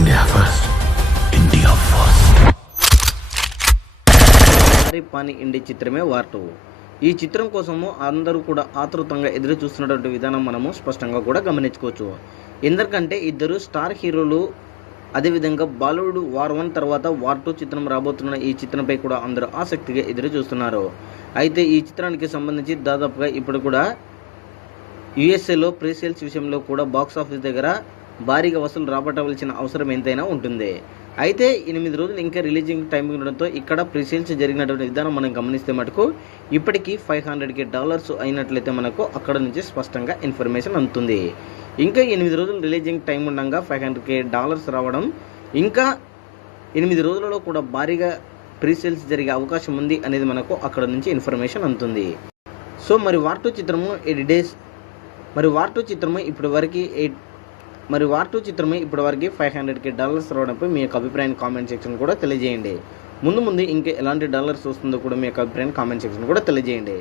India first, India first. Pan India చిత్రమే war 2. ఈ చిత్రం కోసము అందరూ కూడా ఆతృతంగా ఎదురు చూస్తున్నటువంటి విధానం మనము స్పష్టంగా కూడా గమనించుకోవచ్చు. ఎందుకంటే ఇద్దరు స్టార్ హీరోలు, అదేవిధంగా బాలీవుడ్ వార్ 1 తర్వాత వార్ 2 చిత్రం రాబోతున్న ఈ చిత్రంపై కూడా అందరూ ఆసక్తిగా ఎదురు చూస్తున్నారు. అయితే ఈ చిత్రానికి సంబంధించి దాదాపుగా ఇప్పుడు కూడా యుఎస్ఏలో ప్రీ సేల్స్ విషయంలో కూడా బాక్స్ ఆఫీస్ దగ్గర భారీగా వసూలు రాబట్టవలసిన అవసరం ఎంతైనా ఉంటుంది. అయితే 8 రోజులు ఇంకా రిలీజింగ్ టైం ఉండడంతో ఇక్కడ ప్రీ సేల్స్ జరిగినటువంటి విధానం మనం గమనిస్తే మటుకు ఇప్పటికీ $500,000 అయినట్లయితే మనకు అక్కడ నుంచి స్పష్టంగా ఇన్ఫర్మేషన్ అందుతుంది. ఇంకా 8 రోజులు రిలీజింగ్ టైం ఉండగా $500,000 రావడం, ఇంకా 8 రోజులలో కూడా భారీగా ప్రీ సేల్స్ జరిగే అవకాశం ఉంది అనేది మనకు అక్కడ నుంచి ఇన్ఫర్మేషన్ అందుతుంది. సో మరి వార్ 2 చిత్రము 8 డేస్, మరి వార్ 2 చిత్రము ఇప్పటివరకు $500,000 రావడంపై మీ యొక్క అభిప్రాయాన్ని కామెంట్ సెక్షన్ కూడా తెలియజేయండి. ముందు ఇంకా ఎలాంటి డాలర్స్ వస్తుందో కూడా మీ యొక్క అభిప్రాయాన్ని కామెంట్ సెక్షన్ కూడా తెలియజేయండి.